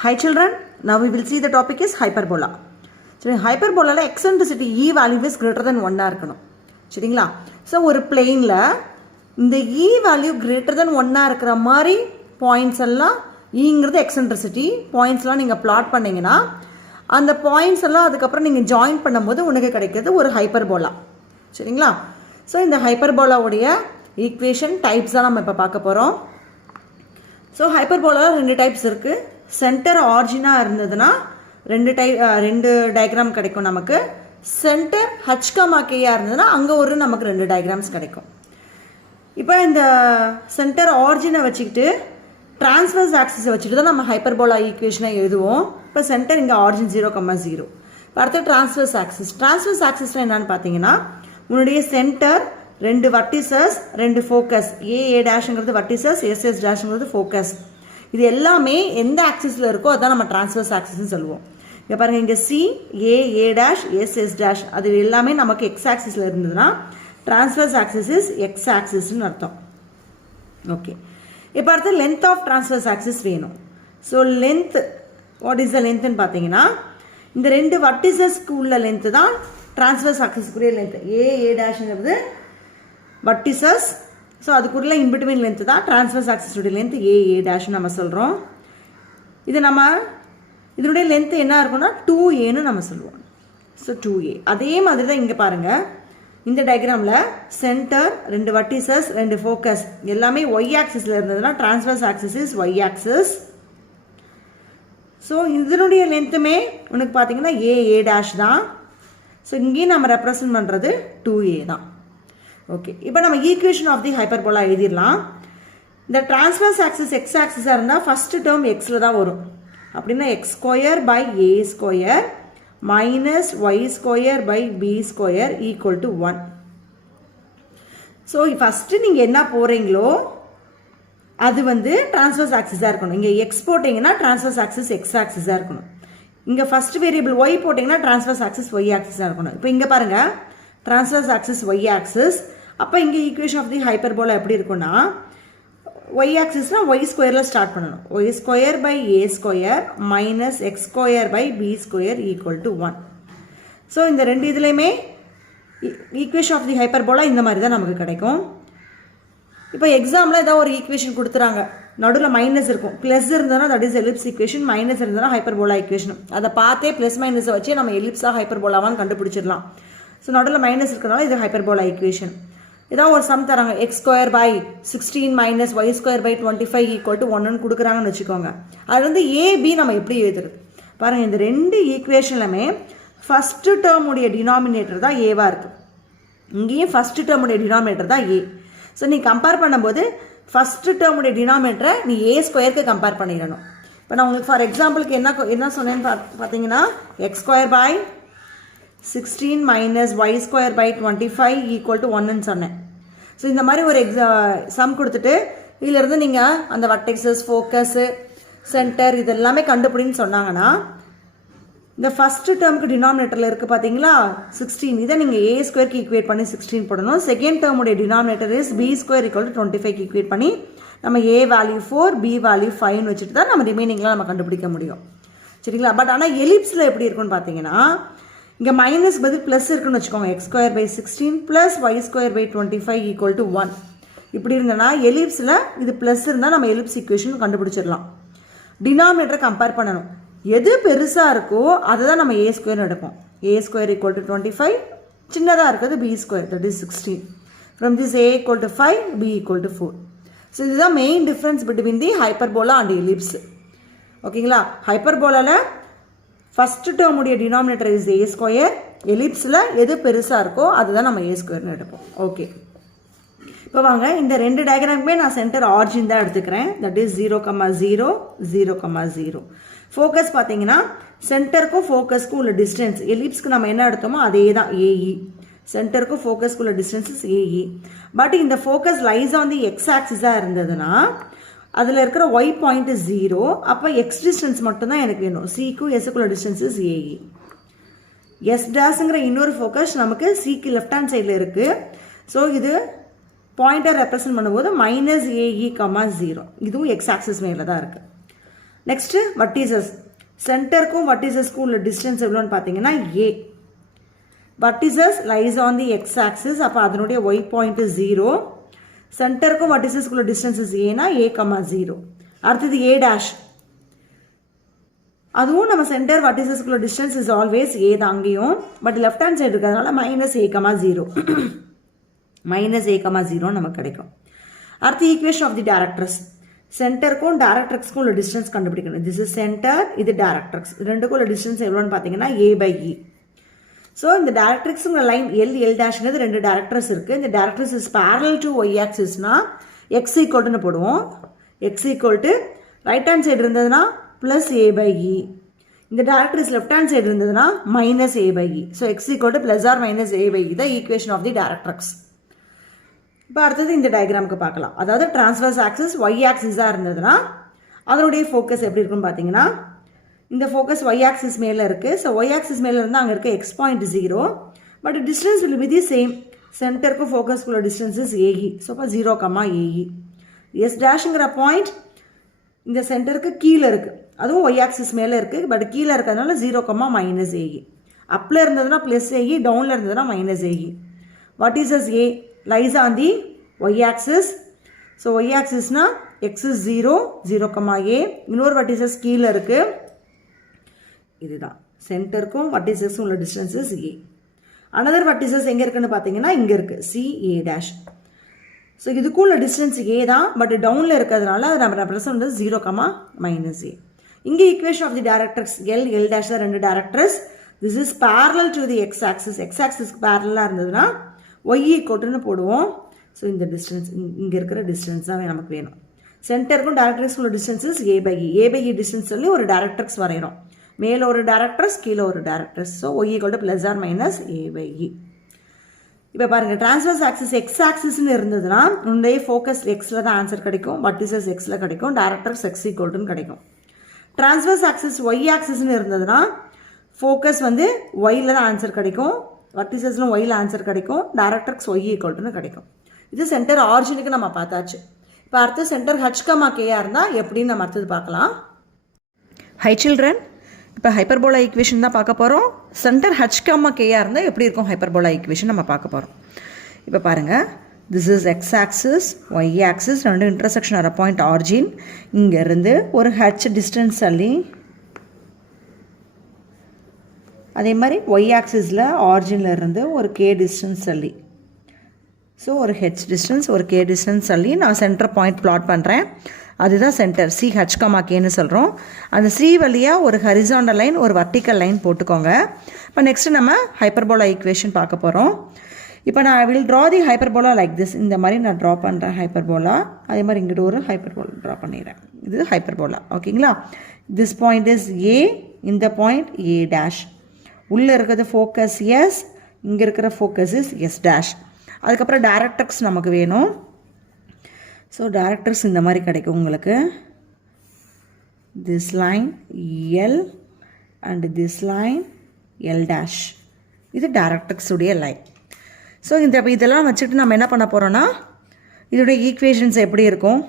Hi children, now we will see the topic is hyperbola. சரி, hyperbola eccentricity e value is greater than 1 இருக்கணும். சரிங்களா? So ஒரு பிளேனில் இந்த e value greater than 1 இருக்கிற மாதிரி பாயிண்ட்ஸ் எல்லாம் ஈங்கிறது எக்ஸென்ட்ரிசிட்டி பாயிண்ட்ஸ்லாம் நீங்கள் பிளாட் பண்ணிங்கன்னா அந்த பாயிண்ட்ஸ் எல்லாம் அதுக்கப்புறம் நீங்கள் ஜாயின் பண்ணும்போது உனக்கு கிடைக்கிறது ஒரு ஹைப்பர்போலா. சரிங்களா? ஸோ இந்த ஹைப்பர்போலாவுடைய ஈக்குவேஷன் டைப்ஸ் தான் நம்ம இப்போ பார்க்க போகிறோம். ஸோ ஹைப்பர்போலாவில் 2 டைப்ஸ் இருக்குது. சென்டர் ஆரிஜினாக இருந்ததுன்னா ரெண்டு டயக்ராம் கிடைக்கும் நமக்கு. சென்டர் ஹச்கமாக்கையாக இருந்ததுன்னா அங்கே நமக்கு 2 டயக்ராம்ஸ் கிடைக்கும். இப்போ இந்த சென்டர் ஆரிஜினை வச்சுக்கிட்டு டிரான்ஸ்வர்ஸ் ஆக்சிஸை வச்சுட்டு தான் நம்ம ஹைப்பர்போலா ஈக்குவேஷனை எழுதுவோம். இப்போ சென்டர் இங்கே ஆரிஜின் 0,0. இப்போ அடுத்து டிரான்ஸ்வர்ஸ் ஆக்சிஸ்னால் என்னன்னு பார்த்தீங்கன்னா உன்னுடைய சென்டர் 2 வர்டிசஸ் 2 ஃபோக்கஸ் ஏ டேஷ்ங்கிறது வர்டிசஸ் எஸ் டேஷ்ங்கிறது ஃபோக்கஸ். இது எல்லாமே எந்த ஆக்சிஸில் இருக்கோ அதான் நம்ம டிரான்ஸ்வர்ஸ் ஆக்சிஸ்ன்னு சொல்லுவோம். இங்கே பாருங்கள், இங்கே C A dash S dash அது எல்லாமே நமக்கு எக்ஸ் ஆக்சிஸில் இருந்ததுன்னா டிரான்ஸ்வர்ஸ் ஆக்சிஸ் இஸ் எக்ஸ் ஆக்சிஸ்ன்னு அர்த்தம். ஓகே, இப்போ அடுத்து லென்த் ஆஃப் டிரான்ஸ்வர்ஸ் ஆக்சிஸ் வேணும். So length, what is the லென்த்னு பார்த்தீங்கன்னா இந்த 2 வர்டிசஸ்க்கு உள்ள லென்த்து தான் டிரான்ஸ்வர்ஸ் ஆக்சிஸ்க்குரிய லென்த். ஏ டேஷ்ங்கிறது வர்டிசஸ், ஸோ அதுக்குள்ள இன்பிட்வீன் லென்த்து தான் டிரான்ஸ்வர்ஸ் ஆக்சிஸுடைய லென்த் ஏ டேஷ்னு நம்ம சொல்கிறோம். இது நம்ம இதனுடைய லென்த்து என்ன இருக்குன்னா 2ஏன்னு நம்ம சொல்லுவோம். So 2a. அதே மாதிரி தான் இங்கே பாருங்கள், இந்த டயக்ராமில் சென்டர் 2 வர்டிசஸ் 2 ஃபோக்கஸ் எல்லாமே ஒய் ஆக்சிஸில் இருந்ததுன்னா transverse axis is Y axis. So இதனுடைய லென்த்துமே உனக்கு பார்த்தீங்கன்னா ஏ டேஷ் தான். ஸோ இங்கேயும் நம்ம ரெப்ரசன்ட் பண்ணுறது 2a தான். ஓகே, இப்போ நம்ம ஈக்குவேஷன் ஆஃப் தி ஹைப்பர்போலா எழுதிடலாம். இந்த டிரான்ஸ்வர்ஸ் ஆக்சிஸ் எக்ஸ் ஆக்சிஸாக இருந்தால் ஃபஸ்ட்டு டேர்ம் எக்ஸில் தான் வரும். அப்படின்னா X square by A square minus Y square by B square equal to 1. So first நீங்கள் என்ன போகிறீங்களோ அது டிரான்ஸ்வர்ஸ் ஆக்சிஸாக இருக்கணும். இங்கே எக்ஸ் போட்டிங்கன்னா டிரான்ஸ்வர்ஸ் ஆக்சிஸ் எக்ஸ் ஆக்சிஸாக இருக்கணும். இங்கே ஃபஸ்ட் வேரியபிள் ஒய் போட்டிங்கன்னா டிரான்ஸ்வர்ஸ் ஆக்சிஸ் ஒய் ஆக்சிஸாக இருக்கணும். இப்போ இங்கே பாருங்கள், டிரான்ஸ்வர்ஸ் ஆக்சிஸ் ஒய் ஆக்சிஸ். அப்போ இங்கே ஈக்குவேஷன் ஆஃப் தி ஹைப்பர்போலா எப்படி இருக்குன்னா ஒய் ஆக்சிஸ்னா ஒய் ஸ்கொயரில் ஸ்டார்ட் பண்ணணும். Y square by A square minus X square by B square equal to 1. So இந்த 2 இதுலேயுமே ஈக்குவேஷன் ஆஃப் தி ஹைப்பர்போலா இந்த மாதிரி தான் நமக்கு கிடைக்கும். இப்போ எக்ஸாமில் ஏதாவது ஒரு ஈக்குவேஷன் கொடுத்துறாங்க, நடுவில் மைனஸ் இருக்கும். ப்ளஸ் இருந்ததுன்னா that is ellipse equation, minus இருந்ததுன்னா ஹைப்பர்போலா ஈக்குவேஷன். அதை பார்த்தே ப்ளஸ் மைனஸை வச்சு நம்ம எலிப்ஸாக ஹைப்பர்போலாவான்னு கண்டுபிடிச்சிடலாம். ஸோ நடுவில் மைனஸ் இருக்கிறனால இது ஹைப்பர்போலா ஈக்குவேஷன். ஏதாவது ஒரு சம் தராங்க, x square by 16 minus Y square by 25 equal to 1ன்னு கொடுக்குறாங்கன்னு வச்சுக்கோங்க. அது ஏபி நம்ம எப்படி எழுதுறது பாருங்கள். இந்த 2 ஈக்குவேஷன்லுமே ஃபஸ்ட்டு டேர்முடைய டினாமினேட்டர் தான் ஏவாக இருக்குது. இங்கேயும் ஃபஸ்ட்டு டேர்முடைய டினாமினேட்டர் தான் ஏ. ஸோ நீ கம்பேர் பண்ணும்போது ஃபஸ்ட்டு டேர்முடைய டினாமினேட்டரை நீ ஏ ஸ்கொயருக்கு கம்பேர் பண்ணிடணும். இப்போ நான் உங்களுக்கு ஃபார் எக்ஸாம்பிளுக்கு என்ன சொன்னேன்னு பார்த்தீங்கன்னா X square by 16 minus Y square by 25 equal to 1ன்னு சொன்னேன். ஸோ இந்த மாதிரி ஒரு சம் கொடுத்துட்டு இதிலிருந்து நீங்கள் அந்த வர்டெக்ஸஸ் ஃபோக்கஸு சென்டர் இது எல்லாமே கண்டுபிடின்னு சொன்னாங்கன்னா இந்த ஃபஸ்ட்டு டேர்முக்கு டினாமினேட்டரில் இருக்குது பார்த்தீங்களா 16, இதை நீங்கள் ஏ ஸ்கொயருக்கு ஈக்குவேட் பண்ணி 16 போடணும். செகண்ட் டேர்முடைய denominator is B square equal to 25 equate பண்ணி நம்ம ஏ வேல்யூ 4 பி வேல்யூ 5ன்னு வச்சுட்டு தான் நம்ம ரிமைனிங்லாம் நம்ம கண்டுபிடிக்க முடியும். சரிங்களா? பட் ஆனால் எலிப்ஸில் எப்படி இருக்குன்னு பார்த்தீங்கன்னா இங்கே மைனஸ் பதில் ப்ளஸ் இருக்குன்னு வச்சுக்கோங்க. X square by 16 plus Y square by 25 equal to 1 இப்படி இருந்ததுன்னா எலிப்ஸில் இது ப்ளஸ் இருந்தால் நம்ம எலிப்ஸ் ஈக்குவேஷன் கண்டுபிடிச்சிடலாம். டினாமினேட்டரை கம்பேர் பண்ணணும். எது பெருசாக இருக்கோ அதை தான் நம்ம ஏ ஸ்கொயர் எடுப்போம். ஏ ஸ்கொயர் ஈக்குவல் டு 25, சின்னதாக இருக்கிறது B square that is 16. From this A equal to 5, B equal to 4. So இதுதான் main difference between the hyperbola and ellipse. ஓகேங்களா? ஹைப்பர்போலாவில் ஃபஸ்ட்டு டேர்முடைய டினாமினேட்டர் இஸ் ஏ ஸ்கொயர். எலிப்ஸில் எது பெருசாக இருக்கோ அதுதான் நம்ம ஏ ஸ்கொயர்னு எடுப்போம். ஓகே, இப்போ வாங்க இந்த 2 டயக்ராமுமே நான் சென்டர் ஆரிஜின் தான் எடுத்துக்கிறேன். That is 0,0 0,0. ஃபோக்கஸ் பார்த்தீங்கன்னா சென்டருக்கும் ஃபோக்கஸ்க்கும் உள்ள டிஸ்டன்ஸ் எலிப்ஸ்க்கு நம்ம என்ன எடுத்தோமோ அதே தான் ஏஇ. சென்டருக்கும் ஃபோக்கஸ்க்கு உள்ள டிஸ்டன்ஸ் இஸ் ஏஇ. பட் இந்த focus lies on the X ஆக்சிஸாக இருந்ததுன்னா அதில் இருக்கிற ஒய் பாயிண்ட் 0. அப்போ எக்ஸ் டிஸ்டன்ஸ் மட்டும்தான் எனக்கு வேணும். சிக்கும் எஸ்க்குள்ள டிஸ்டன்ஸ் இஸ் ஏஇ. எஸ் டேஸுங்கிற இன்னொரு ஃபோக்கஸ் நமக்கு சிக்கு லெஃப்ட் ஹேண்ட் சைடில் இருக்குது. ஸோ இது பாயிண்டை ரெப்ரசன்ட் பண்ணும்போது -AE, 0 இதுவும் எக்ஸ் ஆக்சிஸ் மேலே தான் இருக்குது. Next vertices. சென்டருக்கும் வர்டிசஸ்க்கும் உள்ள டிஸ்டன்ஸ் எவ்வளோன்னு பார்த்தீங்கன்னா A. Vertices lies on the X axis, அப்போ அதனுடைய ஒய் பாயிண்ட் 0. சென்டருக்கும் வர்டிசஸ்க்குள்ள டிஸ்டன்சஸ் ஏனா ஏ கமா 0. அடுத்தது ஏ டேஷ், அதுவும் நம்ம சென்டர் வர்டிசஸ்க்குள்ள டிஸ்டன்ஸ் இஸ் ஆல்வேஸ் ஏ தான் அங்கேயும். பட் லெஃப்ட் ஹேண்ட் சைடு இருக்கிறதுனால minus A comma 0 minus A comma 0 நமக்கு கிடைக்கும். அடுத்து ஈக்குவேஷன் ஆஃப் தி டைரக்ட்ரிக்ஸ். சென்டருக்கும் டைரக்ட்ரிக்ஸ்க்கும் உள்ள டிஸ்டன்ஸ் கண்டுபிடிக்கணும். திஸ் இஸ் சென்டர், இது டைரக்ட்ரிக்ஸ். ரெண்டுக்கும் உள்ள டிஸ்டன்ஸ் எவ்வளோன்னு பார்த்தீங்கன்னா ஏ பை இ. ஸோ இந்த டைரக்ட்ரிக்ஸுங்கிற லைன் எல் டேஷ்ங்கிறது 2 டைரக்ட்ரிக்ஸ் இருக்குது. இந்த directrix is parallel to Y ஆக்சிஸ்னா எக்ஸ் ஈக்குவல்ட்டுன்னு போடுவோம். X equal to right hand side இருந்ததுன்னா ப்ளஸ் ஏ பை இ, இந்த டைரக்ட்ரிக்ஸ் லெஃப்ட் ஹேண்ட் சைடு இருந்ததுன்னா minus A by E. So X equal to plus or minus A by E தான் equation of the directrix. இப்போ அடுத்தது இந்த டயக்ராமுக்கு பார்க்கலாம். அதாவது transverse axis Y ஆக்சிஸாக இருந்ததுன்னா அதனுடைய ஃபோக்கஸ் எப்படி இருக்குன்னு பார்த்தீங்கன்னா, இந்த ஃபோக்கஸ் ஒய் ஆக்சிஸ் மேலே இருக்குது. ஸோ ஒய் ஆக்சிஸ் மேலே இருந்தால் அங்கே இருக்க X point 0, but distance will be the same. சென்டருக்கு ஃபோக்கஸ்க்குள்ள டிஸ்டன்ஸ் இஸ் ஏஇ. ஸோ அப்போ 0 கமா ஏஇ. எஸ் டேஷுங்கிற பாயிண்ட் இந்த சென்டருக்கு கீழே இருக்குது, அதுவும் ஒய் ஆக்சிஸ் மேலே இருக்குது, பட் கீழே இருக்கிறதுனால 0 கமா மைனஸ் ஏஇ. அப்பில் இருந்ததுன்னா ப்ளஸ் ஏஇ, டவுனில் இருந்ததுன்னா minus AE. What is S A lies on the y-axis. So y-axis na x is 0, 0, a. இன்னொரு vertices கீழே இருக்கு. இதுதான் சென்டருக்கும் verticesக்கும் உள்ள distance is a. another vertices எங்க இருக்குன்னு பார்த்தீங்கன்னா இங்க இருக்கு, c a dash. ஸோ இதுக்குள்ள டிஸ்டன்ஸ் ஏ தான், பட் டவுனில் இருக்கிறதுனால நம்ம ரெப்ரசன்ட் வந்து 0, மைனஸ் ஏ. இங்கே equation of the directrix L dash தான் 2 directrix. This is parallel to the X axis. X ஆக்சிஸ்க்கு பேரலாக இருந்ததுன்னா ஒய் ஈக்குவல்னு போடுவோம். ஸோ இந்த டிஸ்டன்ஸ் இங்கே இருக்கிற டிஸ்டன்ஸ் தான் நமக்கு வேணும். சென்டருக்கும் டைரக்ட்ரிக்ஸ்க்குள்ள distances A by E. A by E distance சொல்லி ஒரு டைரக்ட்ரிக்ஸ் வரைகிறோம். மேலே ஒரு டைரக்ட்ரிக்ஸ், கீழே ஒரு directrix. So Y equal to plus or minus A by E. இப்போ பாருங்கள், டிரான்ஸ்வர்ஸ் ஆக்சிஸ் எக்ஸ் ஆக்சிஸ்ன்னு இருந்ததுன்னா உன்னுடைய ஃபோக்கஸ் எக்ஸில் தான் ஆன்சர் கிடைக்கும், வர்டிசஸ் எக்ஸில் கிடைக்கும், டைரக்ட்ரிக்ஸ் எக்ஸ் ஈக்குவல்ட்டுன்னு கிடைக்கும். டிரான்ஸ்வர்ஸ் ஆக்சிஸ் ஒய் ஆக்சிஸ்ன்னு இருந்ததுன்னா ஃபோக்கஸ் வந்து ஒய்யில் தான் ஆன்சர் கிடைக்கும், வர்டிசஸ்லும் ஒய்யில் ஆன்சர் கிடைக்கும், டைரக்ட்ரிக்ஸ் ஒய் ஈக்குவல்ட்டுன்னு கிடைக்கும். இது சென்டர் ஆரிஜினுக்கு நம்ம பார்த்தாச்சு. இப்போ அடுத்து சென்டர் ஹச் கமா கேயா இருந்தால் எப்படின்னு நம்ம அடுத்தது பார்க்கலாம். ஹை சில்ட்ரன், இப்போ ஹைப்பர்போலா ஈக்குவேஷன் தான் பார்க்க போகிறோம். சென்டர் ஹச் கமா கேயா இருந்தால் எப்படி இருக்கும் ஹைப்பர்போலா ஈக்குவேஷன் நம்ம பார்க்க போகிறோம். இப்போ பாருங்கள், this is X axis, Y axis, 2 intersection ஆகிற பாயிண்ட் ஆரிஜின். இங்கேருந்து ஒரு ஹச் டிஸ்டன்ஸ் தள்ளி, அதே மாதிரி ஒய் ஆக்சிஸில் ஆரிஜினில் இருந்து ஒரு கே டிஸ்டன்ஸ் தள்ளி, ஸோ ஒரு ஹெச் டிஸ்டன்ஸ் ஒரு கே டிஸ்டன்ஸ் தள்ளி நான் சென்டர் பாயிண்ட் பிளாட் பண்ணுறேன். அதுதான் சென்டர் சி ஹச் கமா கேன்னு சொல்கிறோம். அந்த சி வழியாக ஒரு ஹரிசாண்டல் லைன், ஒரு வர்டிக்கல் லைன் போட்டுக்கோங்க. இப்போ நெக்ஸ்ட்டு நம்ம ஹைப்பர்போலா ஈக்குவேஷன் பார்க்க போகிறோம். இப்போ நான் will draw the hyperbola like this. இந்த மாதிரி நான் ட்ரா பண்ணுறேன் ஹைப்பர்போலா. அதே மாதிரி இங்கிட்ட ஒரு ஹைப்பர்போலா ட்ரா பண்ணிடுறேன். இது ஹைப்பர்போலா, ஓகேங்களா. திஸ் பாயிண்ட் இஸ் ஏ, இந்த பாயிண்ட் ஏ டேஷ். உள்ளே இருக்கிறது ஃபோக்கஸ் எஸ், இங்கே இருக்கிற ஃபோக்கஸ் இஸ் எஸ் டேஷ். அதுக்கப்புறம் டைரக்ட்ரிக்ஸ் நமக்கு வேணும். ஸோ டைரக்ட்ரிக்ஸ் இந்த மாதிரி கிடைக்கும் உங்களுக்கு. This line L and this line L dash. இது டைரக்ட்ரிக்ஸ் உடைய லைன். ஸோ இதெல்லாம் வச்சுட்டு நம்ம என்ன பண்ண போகிறோன்னா, இதோடைய ஈக்குவேஷன்ஸ் எப்படி இருக்கும்.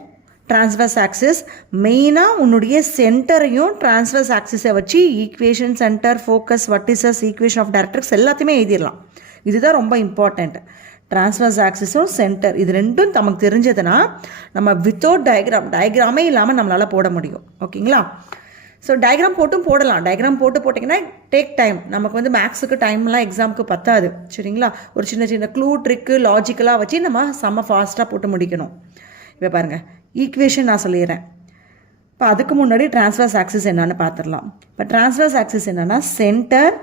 டிரான்ஸ்வர்ஸ் ஆக்சிஸ் மெயினாக உன்னுடைய சென்டரையும் டிரான்ஸ்வர்ஸ் ஆக்சிஸை வச்சு equation, centre, focus, vertices, equation of directrix எல்லாத்தையுமே எழுதிடலாம். இதுதான் ரொம்ப இம்பார்ட்டண்ட். டிரான்ஸ்வர்ஸ் ஆக்சிஸும் சென்டர் இது ரெண்டும் நமக்கு தெரிஞ்சதுன்னா நம்ம வித்தவுட் டயக்ராமே இல்லாமல் நம்மளால் போட முடியும், ஓகேங்களா. ஸோ டயக்ராம் போட்டும் போடலாம். டயக்ராம் போட்டிங்கன்னா டேக் டைம். நமக்கு வந்து மேக்ஸுக்கு டைம்லாம் எக்ஸாமுக்கு பத்தாது, சரிங்களா. ஒரு சின்ன சின்ன க்ளூ, ட்ரிக்கு, லாஜிக்கலாக வச்சு நம்ம செம்ம ஃபாஸ்ட்டாக போட்டு முடிக்கணும். இப்போ பாருங்கள், ஈக்குவேஷன் நான் சொல்லிடுறேன். இப்போ அதுக்கு முன்னாடி டிரான்ஸ்வர்ஸ் ஆக்சிஸ் என்னன்னு பார்த்துடலாம். இப்போ டிரான்ஸ்வர்ஸ் ஆக்சிஸ் என்னென்னா சென்டர்,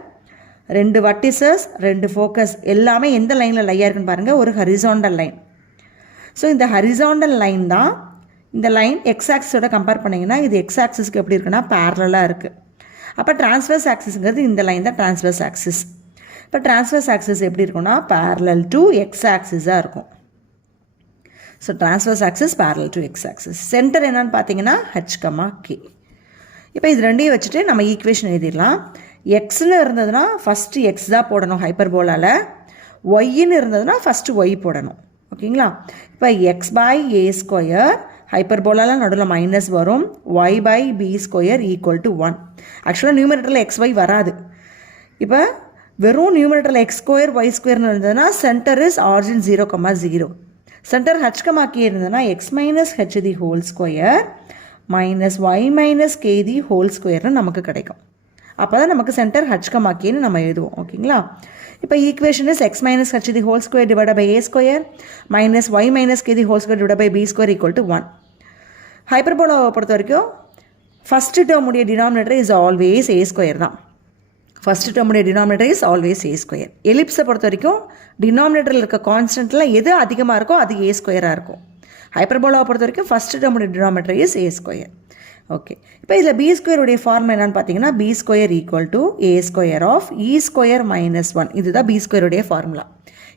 2 வர்டிசஸ், 2 ஃபோக்கஸ் எல்லாமே எந்த லைனில் லையாக இருக்குன்னு பாருங்கள், ஒரு ஹரிசாண்டல் லைன். ஸோ இந்த ஹரிசாண்டல் லைன் தான் இந்த லைன் எக்ஸ் ஆக்சிஸோட கம்பேர் பண்ணிங்கன்னா இது எக்ஸ் ஆக்சிஸ்க்கு எப்படி இருக்குன்னா பேரலாக இருக்குது. அப்போ டிரான்ஸ்வர்ஸ் ஆக்சிஸ்ங்கிறது இந்த லைன் தான் டிரான்ஸ்வர்ஸ் ஆக்சிஸ். இப்போ டிரான்ஸ்வர்ஸ் ஆக்சிஸ் எப்படி இருக்குன்னா பேரலல் டு எக்ஸ் ஆக்சிஸாக இருக்கும். So transverse axis parallel to X axis. Centre என்னன்னு பார்த்தீங்கன்னா ஹச் கமா கே. இப்போ இது ரெண்டையும் வச்சுட்டு நம்ம ஈக்குவேஷன் எழுதிடலாம். எக்ஸ்ன்னு இருந்ததுன்னா ஃபஸ்ட்டு எக்ஸ் தான் போடணும் ஹைப்பர்போலாவில். ஒய்ன்னு இருந்ததுன்னா ஃபஸ்ட்டு ஒய் போடணும், ஓகேங்களா. இப்போ எக்ஸ் பை ஏ ஸ்கொயர் ஹைப்பர்போலாவில் நடுவில் மைனஸ் வரும். y/b² = 1. ஆக்சுவலாக நியூமரேட்டரில் xy வராது. இப்போ வெறும் நியூமரேட்டரில் x² y² இருந்ததுன்னா centre is origin 0, 0. Centre h, k இருந்ததுன்னா x - h the whole square minus y - k the whole square நமக்கு கிடைக்கும். அப்போ தான் நமக்கு சென்டர் h, kன்னு நம்ம எழுதுவோம். ஓகேங்களா? இப்போ equation is x - h the whole square divided by a² minus y - k the whole square divided by b² = 1. ஹைப்பர்போலாவை பொறுத்த வரைக்கும் ஃபஸ்ட்டு டேர்முடைய டினாமினேட்டர் இஸ் ஆல்வேஸ் a² தான். ஃபஸ்ட்டு டேர்முடைய டினாமினேட்டர் இஸ் ஆல்வேஸ் a². எலிப்ஸை பொறுத்த வரைக்கும் டினாமினேட்டரில் இருக்க கான்ஸ்டன்ட்டில் எது அதிகமாக இருக்கோ அது a² இருக்கும். ஹைப்பர்போலாவை பொறுத்த வரைக்கும் ஃபஸ்ட்டு டேர்முடைய டினாமினேட்டர் இஸ் a². ஓகே, இப்போ இதில் b² உடைய ஃபார்ம் என்னன்னு பார்த்தீங்கன்னா b² = a² of e² - 1. இதுதான் b² உடைய ஃபார்முலா.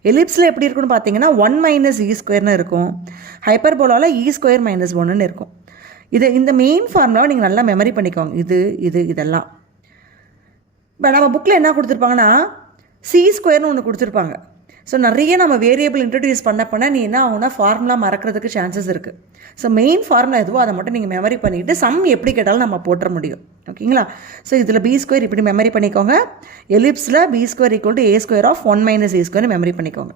எலிப்ஸில் எப்படி இருக்குன்னு பார்த்தீங்கன்னா 1 - e² இருக்கும். ஹைப்பர்போலாவில் e² - 1 இருக்கும். இந்த மெயின் ஃபார்முலாவை நீங்கள் நல்லா மெமரி பண்ணிக்கோங்க. இதெல்லாம் இப்போ நம்ம புக்கில் என்ன கொடுத்துருப்பாங்கன்னா c² ஒன்று கொடுத்துருப்பாங்க. ஸோ நிறைய நம்ம வேரியபிள் இன்ட்ரடியூஸ் பண்ண நீ என்ன ஆகுனா ஃபார்முலா மறக்கிறதுக்கு சான்சஸ் இருக்குது. ஸோ மெயின் ஃபார்முலா எதுவோ அதை மட்டும் நீங்கள் மெமரி பண்ணிவிட்டு சம் எப்படி கேட்டாலும் நம்ம போட்டுற முடியும். ஓகேங்களா? ஸோ இதில் b² இப்படி மெமரி பண்ணிக்கோங்க. எலிப்ஸில் b² = a² of 1 - a² memory பண்ணிக்கோங்க.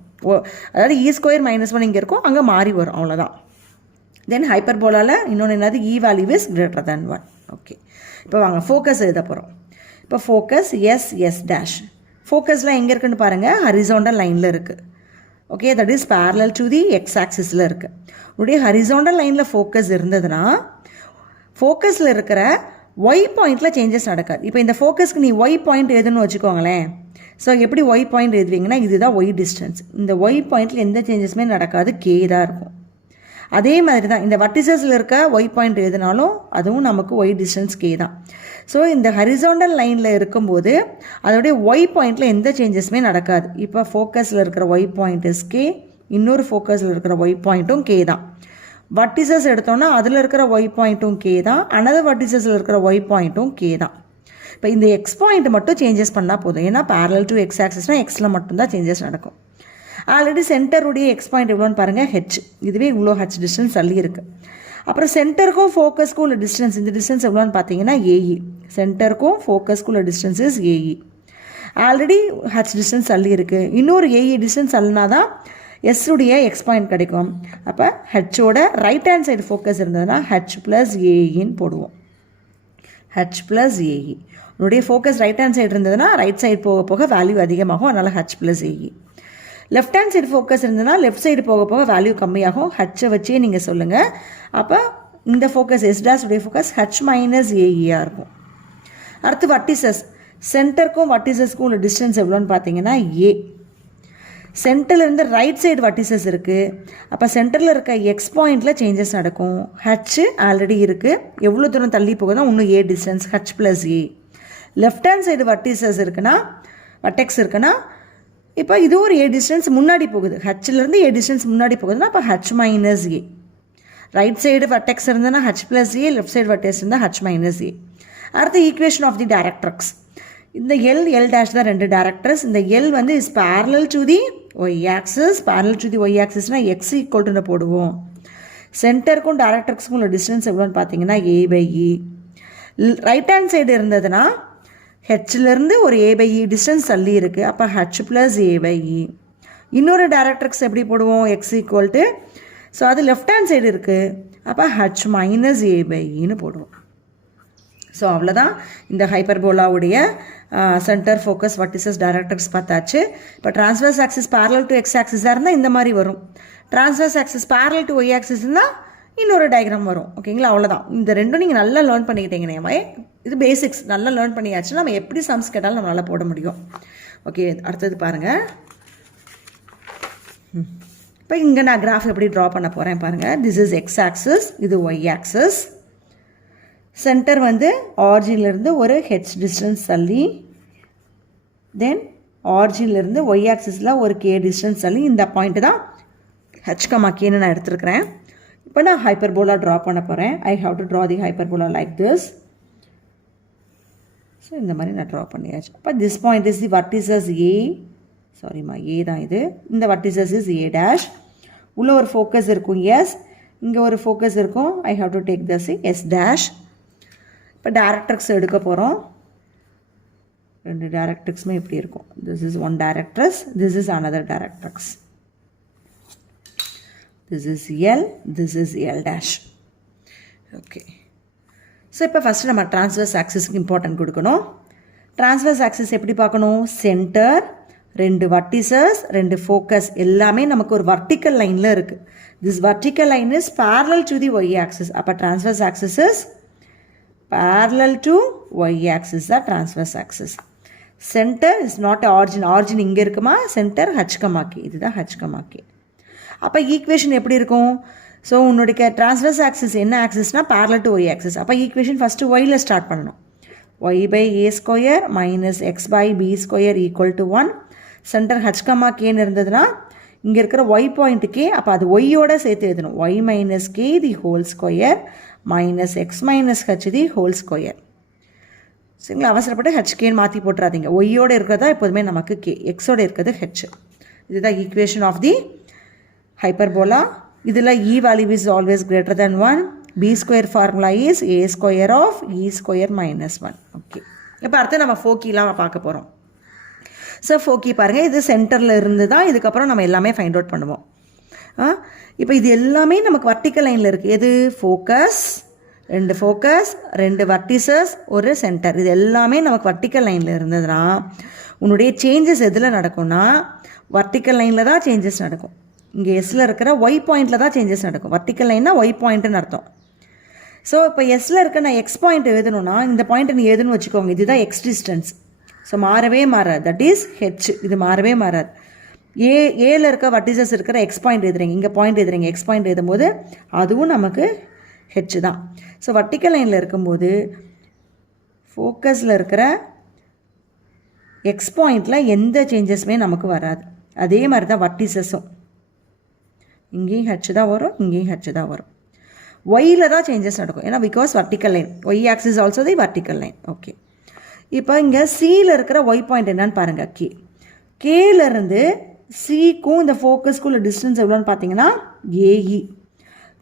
அதாவது e² - 1 இங்கே இருக்கும், அங்கே மாறி வரும், அவ்வளோதான். தென் ஹைப்பர்போலாவில் இன்னொன்று என்னது e value is greater than 1. Okay, இப்போ வாங்க ஃபோக்கஸ் எழுத போகிறோம். இப்போ ஃபோக்கஸ் S ஃபோக்கஸ்லாம் எங்கே இருக்குன்னு பாருங்கள், ஹரிசாண்டல் லைனில் இருக்குது. Okay, that is parallel to the X ஆக்சிஸில் இருக்குது. உடைய ஹரிசாண்டல் லைனில் ஃபோக்கஸ் இருந்ததுன்னா ஃபோக்கஸில் இருக்கிற ஒய் பாயிண்டில் சேஞ்சஸ் நடக்காது. இப்போ இந்த ஃபோக்கஸ்க்கு நீ ஒய் பாயிண்ட் எதுன்னு வச்சுக்கோங்களேன். ஸோ எப்படி ஒய் பாயிண்ட் எழுதுவீங்கன்னா இதுதான் ஒய் டிஸ்டன்ஸ். இந்த ஒய் பாயிண்டில் எந்த சேஞ்சஸுமே நடக்காது, கே தான் இருக்கும். அதே மாதிரி தான் இந்த வர்டிசஸில் இருக்க ஒய் பாயிண்ட் எதுனாலும் அதுவும் நமக்கு ஒய் டிஸ்டன்ஸ் கே தான். ஸோ இந்த ஹரிசாண்டல் லைனில் இருக்கும்போது அதோடைய ஒய் பாயிண்டில் எந்த சேஞ்சஸுமே நடக்காது. இப்போ ஃபோக்கஸில் இருக்கிற ஒய் பாயிண்ட் இஸ் கே, இன்னொரு ஃபோக்கஸில் இருக்கிற ஒய் பாயிண்ட்டும் கே தான். வர்டிசஸ் எடுத்தோன்னா அதில் இருக்கிற ஒய் பாயிண்ட்டும் கே தான், அனதர் வர்டிசஸில் இருக்கிற ஒய் பாயிண்ட்டும் கே தான். இப்போ இந்த எக்ஸ் பாயிண்ட் மட்டும் சேஞ்சஸ் பண்ணால் போதும். ஏன்னா பேரலல் டு எக்ஸ் ஆக்சிஸ்னால் எக்ஸில் மட்டும்தான் சேஞ்சஸ் நடக்கும். ஆல்ரெடி சென்டருடைய எக்ஸ் பாயிண்ட் எவ்வளோன்னு பாருங்கள், ஹெச். இதுவே இவ்வளோ ஹெச் டிஸ்டன்ஸ் தள்ளி இருக்குது. அப்புறம் சென்டருக்கும் ஃபோக்கஸ்க்கும் உள்ள டிஸ்டன்ஸ், இந்த டிஸ்டன்ஸ் எவ்வளோன்னு பார்த்தீங்கன்னா ஏஇ. சென்டருக்கும் ஃபோக்கஸ்க்கும் உள்ள distance is AE. Already H distance தள்ளி இருக்குது, இன்னொரு ஏஇ டிஸ்டன்ஸ் தள்ளினா தான் எஸ் உடைய எக்ஸ் பாயிண்ட் கிடைக்கும். அப்போ ஹெச்சோட ரைட் ஹேண்ட் சைடு ஃபோக்கஸ் இருந்ததுன்னா ஹெச் ப்ளஸ் ஏஇன்னு போடுவோம். H plus AE. உன்னுடைய ஃபோக்கஸ் ரைட் ஹேண்ட் சைடு இருந்ததுன்னா ரைட் சைடு போக போக வேல்யூ அதிகமாகும், அதனால் H plus AE. Left hand side focus இருந்ததுன்னா லெஃப்ட் சைடு போக போக வேல்யூ கம்மியாகும், ஹெச்சை வச்சே நீங்கள் சொல்லுங்கள். அப்போ இந்த ஃபோக்கஸ் S' உடைய ஃபோக்கஸ் H - AEயாக இருக்கும். அடுத்து வர்டிசஸ். சென்டருக்கும் வர்டிசஸ்க்கும் உள்ள டிஸ்டன்ஸ் எவ்வளோன்னு பார்த்தீங்கன்னா ஏ. சென்டர்லேருந்து ரைட் சைடு வர்டிசஸ் இருக்குது. அப்போ சென்டரில் இருக்க எக்ஸ் பாயிண்டில் சேஞ்சஸ் நடக்கும். ஹெச் ஆல்ரெடி இருக்குது, எவ்வளோ தூரம் தள்ளி போகுதுன்னா இன்னும் ஏ distance, H plus A. Left hand side vertices இருக்குன்னா, வர்டெக்ஸ் இருக்குன்னா, இப்போ இது ஒரு ஏ டிஸ்டன்ஸ் முன்னாடி போகுது, ஹெச்லேருந்து ஏ டிஸ்டன்ஸ் முன்னாடி போகுதுன்னா அப்போ H - A. Right side vertex இருந்ததுன்னா H plus A, left side vertex இருந்தால் H - A. அடுத்த ஈக்குவேஷன் ஆஃப் தி டைரக்ட்ரிக்ஸ். இந்த L' தான் ரெண்டு டைரக்டர்ஸ். இந்த L வந்து is parallel to the Y axis. Parallel to the Y ஆக்சிஸ்னால் எக்ஸ் ஈக்குவல்ட்டுன்னு போடுவோம். சென்டருக்கும் டைரக்ட்ரிக்ஸுக்கும் உள்ள டிஸ்டன்ஸ் எவ்வளோன்னு பார்த்தீங்கன்னா A/E. ரைட் ஹேண்ட் சைடு இருந்ததுன்னா ஹெச்லேருந்து ஒரு A/E டிஸ்டன்ஸ் தள்ளி இருக்குது, அப்போ H ப்ளஸ் A/E. இன்னொரு டைரக்ட்ரிக்ஸ் எப்படி போடுவோம், எக்ஸ் ஈக்குவல்ட்டு. ஸோ அது லெஃப்ட் ஹேண்ட் சைடு இருக்குது, அப்போ H - A/Eன்னு போடுவோம். ஸோ அவ்வளோதான் இந்த ஹைப்பர்போலாவுடைய சென்டர், ஃபோக்கஸ், வர்டிசஸ், டைரக்ட்ரிக்ஸ் பார்த்தாச்சு. இப்போ transverse axis parallel to X ஆக்சிஸாக இருந்தால் இந்த மாதிரி வரும். Transverse axis parallel to Y axis இருந்தால் இன்னொரு டயக்ராம் வரும். ஓகேங்களா? அவ்வளோதான். இந்த ரெண்டும் நீங்கள் நல்லா லேர்ன் பண்ணிக்கிட்டீங்கன்னே, இது பேசிக்ஸ் நல்லா லேர்ன் பண்ணியாச்சுன்னா நம்ம எப்படி சம்ஸ் கேட்டாலும் நம்மளால் போட முடியும். ஓகே, அடுத்தது பாருங்கள். இப்போ இங்கே நான் கிராஃப் எப்படி ட்ரா பண்ண போகிறேன் பாருங்கள். திஸ் இஸ் எக்ஸ் ஆக்சிஸ், இது ஒய் ஆக்சிஸ். சென்டர் வந்து ஆரிஜின்லேருந்து ஒரு ஹெச் டிஸ்டன்ஸ் தள்ளி, தென் ஆரிஜின்லேருந்து ஒய் ஆக்சிஸில் ஒரு கே டிஸ்டன்ஸ் தள்ளி, இந்த பாயிண்ட்டு தான் H, Kன்னு நான் எடுத்துருக்கிறேன். இப்போ நான் ஹைப்பர்போலா ட்ரா பண்ண போகிறேன். I have to draw the hyperbola like this. So இந்த மாதிரி நான் ட்ரா பண்ணியாச்சு. அப்போ this point is the vertices A, சாரிம்மா ஏ தான் இது. இந்த வர்டிசஸ் இஸ் A'. உள்ள ஒரு ஃபோக்கஸ் இருக்கும் எஸ். இங்கே ஒரு ஃபோக்கஸ் இருக்கும். I have to take this S dash. இப்போ டைரக்ட்ரிக்ஸ் எடுக்க போகிறோம். ரெண்டு டைரக்ட்ரிக்ஸுமே இப்படி இருக்கும். This is one directrix, this is another directrix. This is L, this is L dash. Okay. So இப்போ ஃபஸ்ட்டு நம்ம ட்ரான்ஸ்வர்ஸ் ஆக்சிஸ்க்கு இம்பார்ட்டன்ட் கொடுக்கணும். ட்ரான்ஸ்வர்ஸ் ஆக்சிஸ் எப்படி பார்க்கணும்? சென்டர், ரெண்டு வர்டிசஸ், ரெண்டு ஃபோக்கஸ் எல்லாமே நமக்கு ஒரு வர்டிக்கல் லைனில் இருக்குது. This vertical line is parallel to the y axis. அப்போ transverse axis is parallel to y axis தான் transverse axis. Centre is not origin. Origin இங்கே இருக்குமா? சென்டர் ஹச்கமாக்கி, இதுதான் ஹச்கமாக்கி. அப்போ ஈக்குவேஷன் எப்படி இருக்கும்? ஸோ உன்னுடைய ட்ரான்ஸ்வர்ஸ் ஆக்சிஸ் என்ன ஆக்சிஸ்னால் parallel to y axis. அப்போ ஈக்குவேஷன் ஃபஸ்ட்டு ஒயில் ஸ்டார்ட் பண்ணணும். y by a square minus x by b square equal to 1. Centre ஹச்கமாக்கேன்னு இருந்ததுன்னா இங்கே இருக்கிற y பாயிண்ட் கே, அப்போ அது ஒய்யோட சேர்த்து எழுதணும். y minus k the whole square minus x minus h the whole square. சரிங்களா? அவசரப்பட்டு ஹச்கேன்னு மாற்றி போட்டுறாதீங்க. ஒய்யோடு இருக்கிறதா எப்போதுமே நமக்கு கே, எக்ஸோடு இருக்கிறது ஹெச். இதுதான் ஈக்குவேஷன் ஆஃப் தி ஹைப்பர்போலா. இதில் e value is always greater than 1. b square formula is a square of e square minus 1. Okay. இப்போ அடுத்து நம்ம ஃபோக்கிலாம் பார்க்க போகிறோம். ஸோ ஃபோக்கி பாருங்கள், இது சென்டரில் இருந்து தான் இதுக்கப்புறம் நம்ம எல்லாமே ஃபைண்ட் அவுட் பண்ணுவோம். இப்போ இது எல்லாமே நமக்கு வர்டிக்கல் லைனில் இருக்குது. எது? ஃபோக்கஸ், ரெண்டு வர்டிசஸ், ஒரு சென்டர். இது எல்லாமே நமக்கு வர்டிக்கல் லைனில் இருந்ததுன்னா உன்னுடைய சேஞ்சஸ் எதில் நடக்கும்னா வர்டிக்கல் லைனில் தான் சேஞ்சஸ் நடக்கும். இங்கே எஸ்ஸில் இருக்கிற ஒய் பாயிண்டில் தான் சேஞ்சஸ் நடக்கும். வர்டிக்கல் லைன்னா ஒய் பாயிண்ட்டுன்னு அர்த்தம். ஸோ இப்போ எஸ்ஸில் இருக்க நான் எக்ஸ் பாயிண்ட் எழுதணும்னா இந்த பாயிண்ட்டை நீ எதுன்னு வச்சுக்கோங்க. இதுதான் எக்ஸ் டிஸ்டன்ஸ். ஸோ மாறவே மாறாது. That is H. இது மாறவே மாறாது. ஏல இருக்க வர்டிசஸ் இருக்கிற எக்ஸ் பாயிண்ட் எழுதுறீங்க, இங்கே பாயிண்ட் எழுதுறீங்க, எக்ஸ் பாயிண்ட் எழுதும்போது அதுவும் நமக்கு ஹெச் தான். ஸோ வர்டிக்கல் லைனில் இருக்கும்போது ஃபோக்கஸில் இருக்கிற எக்ஸ் பாயிண்டில் எந்த சேஞ்சஸுமே நமக்கு வராது. அதே மாதிரி தான் வர்டிசஸும். இங்கேயும் ஹெச் தான் வரும், இங்கேயும் ஹெச் தான் வரும். ஒய்யில் தான் சேஞ்சஸ் நடக்கும். ஏன்னா because vertical line, Y axis also the vertical line. Okay. இப்போ இங்கே சியில் இருக்கிற ஒய் பாயிண்ட் என்னன்னு பாருங்கள். கேலேருந்து சிக்கும் இந்த ஃபோக்கஸ்க்குள்ள டிஸ்டன்ஸ் எவ்வளோன்னு பார்த்தீங்கன்னா ஏஇ.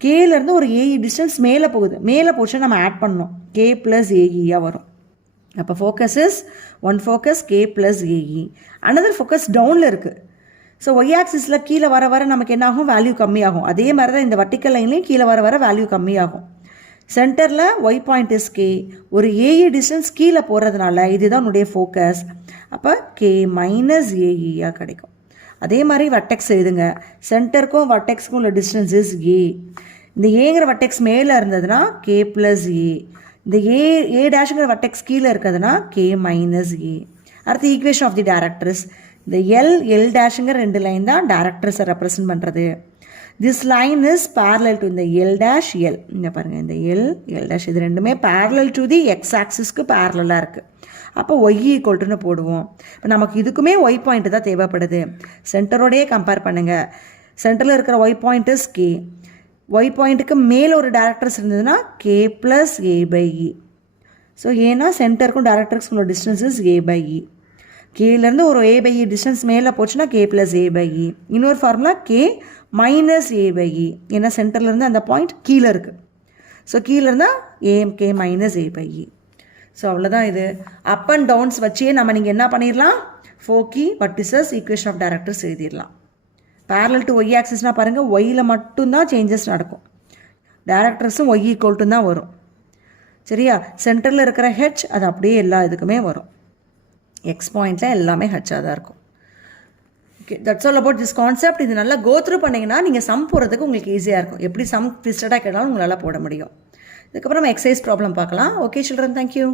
கேலேருந்து ஒரு ஏஇ டிஸ்டன்ஸ் மேலே போகுது. மேலே போச்சுன்னா நம்ம ஆட் பண்ணணும். கே ப்ளஸ் ஏஇயாக வரும். அப்போ focus is one focus K plus AE. Another focus டவுனில் இருக்குது. ஸோ ஒய் ஆக்சிஸில் கீழே வர வர நமக்கு என்ன ஆகும்? வேல்யூ கம்மியாகும். அதே மாதிரி தான் இந்த வர்டிக்கல் லைன்லேயும் கீழே வர வர வேல்யூ கம்மியாகும். சென்டரில் ஒய் பாயிண்ட் இஸ் கே. ஒரு ஏஇ டிஸ்டன்ஸ் கீழே போகிறதுனால இதுதான் உன்னுடைய ஃபோக்கஸ். அப்போ கே மைனஸ் ஏஇயாக கிடைக்கும். அதே மாதிரி வர்டெக்ஸ் எழுதுங்க. சென்டருக்கும் வர்டெக்ஸுக்கும் உள்ள டிஸ்டன்ஸ் இஸ் ஏ. இந்த ஏங்கிற வர்டெக்ஸ் மேலே இருந்ததுன்னா கே ப்ளஸ் ஏ. இந்த ஏ டேஷுங்கிற வர்டெக்ஸ் கீழே இருக்கிறதுனா கே மைனஸ் ஏ. அடுத்து ஈக்குவேஷன் ஆஃப் தி டைரக்ட்ரிஸ். இந்த எல் டேஷுங்கிற ரெண்டு லைன் தான் டைரக்ட்ரிஸை ரெப்ரசன்ட் பண்ணுறது. This line is parallel to இந்த எல் டேஷ் எல். இங்கே பாருங்கள், இந்த எல் டேஷ் இது ரெண்டுமே parallel to தி எக்ஸ் ஆக்சிஸ்க்கு பேரலாக இருக்குது. அப்போ ஒய் ஈக்குவல்ட்டுன்னு போடுவோம். இப்போ நமக்கு இதுக்குமே ஒய் பாயிண்ட் தான் தேவைப்படுது. சென்டரோடையே கம்பேர் பண்ணுங்கள். சென்டரில் இருக்கிற Y point is K. Y பாயிண்ட்டுக்கு மேலே ஒரு டைரக்ட்ரிஸ் இருந்ததுன்னா K plus A by E. So ஏன்னா சென்டருக்கும் டைரக்ட்ரிஸ்க்கும் உள்ள distance is A by E. கேலேருந்து ஒரு ஏ பை இ டிஸ்டன்ஸ் மேலே போச்சுன்னா K plus A by E. இன்னொரு formula K minus A by E. ஏன்னா சென்டர்லேருந்து அந்த பாயிண்ட் கீழே இருக்குது. ஸோ கீழே இருந்தால் A M K minus A by E. So அவ்வளோதான். இது அப் அண்ட் டவுன்ஸ் வச்சே நம்ம நீங்கள் என்ன பண்ணிடலாம்? Foci vertices equation of directrix எழுதிடலாம். parallel to ஒய் ஆக்சிஸ்னால் பாருங்கள், ஒய்யில் மட்டும்தான் சேஞ்சஸ் நடக்கும். டைரக்ட்ரிஸும் ஒய் ஈக்குவல் டு தான் வரும். சரியா? சென்டரில் இருக்கிற ஹெச் அது அப்படியே எல்லா இதுக்குமே வரும். எக்ஸ் பாயிண்டில் எல்லாமே ஹெச்சாக தான் இருக்கும். Okay, that's all about this concept. இது நல்லா கோ த்ரூ பண்ணிங்கன்னா நீங்கள் சம் போடுறதுக்கு உங்களுக்கு ஈஸியாக இருக்கும். எப்படி சம் ட்விஸ்டடாக கேட்டாலும் உங்களால் போட முடியும். இதுக்கப்புறம் நம்ம எக்ஸசைஸ் ப்ராப்ளம் பார்க்கலாம். Okay children, thank you.